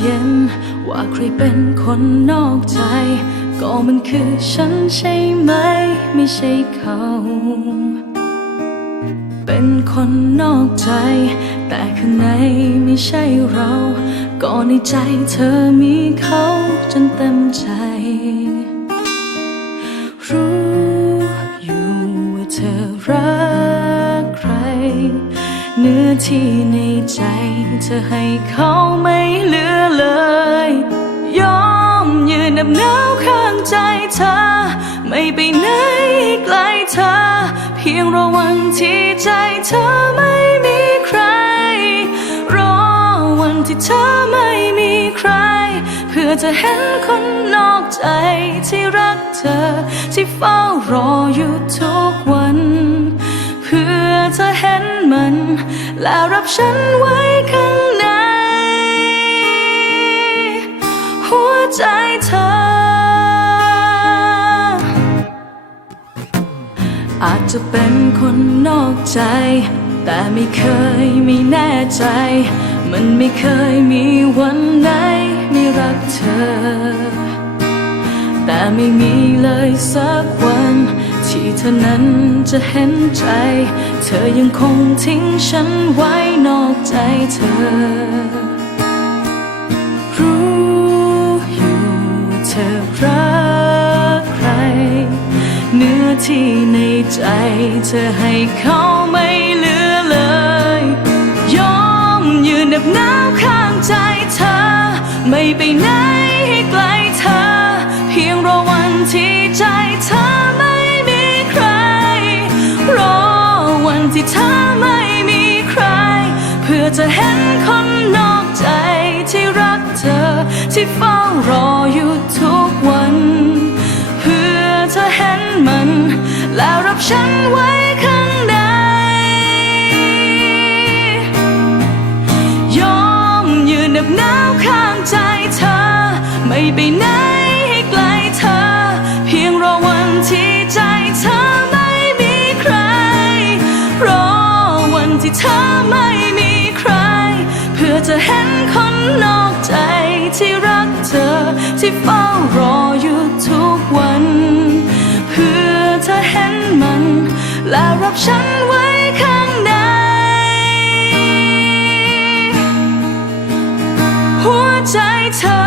เย็น ว่าใครเป็นคนนอกใจ ก็มันคือฉันใช่ไหม ไม่ใช่เขา เป็นคนนอกใจ แต่ข้างในไม่ใช่เรา ก็ในใจเธอมีเขาจนเต็มใจ รู้อยู่ว่าเธอรักใคร เนื้อที่ในใจเธอให้เขาไม่เหลือเลย ยอมยืนนับหนาวข้างใจเธอ ไม่ไปไหนไกลเธอ เพียงรอวันที่ใจเธอไม่มีใคร รอวันที่เธอไม่มีใคร เพื่อจะเห็นคนนอกใจที่รักเธอ ที่เฝ้ารออยู่ทุก และรับฉันไว้ข้างใน หัวใจเธอ อาจจะเป็นคนนอกใจ แต่ไม่เคยไม่แน่ใจ มันไม่เคยมีวันไหนไม่รักเธอ แต่ไม่มีเลยสักวัน ที่เธอนั้นจะเห็นใจ เธอยังคงทิ้งฉันไว้นอกใจเธอ รู้อยู่เธอรักใคร เนื้อที่ในใจเธอให้เขาไม่เหลือเลย ยอมยืนดับหนาวข้างใจเธอ ไม่ไปไหนให้ไกลเธอ เพียงรอวันที่ใจ เพื่อจะเห็นคนนอกใจที่รักเธอ ที่เฝ้ารออยู่ทุกวัน เพื่อเธอเห็นมัน แล้วรับฉันไว้ข้างในยอมยืนดับหนาวข้างใจเธอ ไม่ไปไหนให้ไกลเธอ เพียงรอวันที่ใจเธอไม่มีใคร รอวันที่เธอไม่มี จะเห็นคนนอกใจที่รักเธอ ที่เฝ้ารออยู่ทุกวัน เพื่อเธอเห็นมัน และรับฉันไว้ข้างใน หัวใจเธอ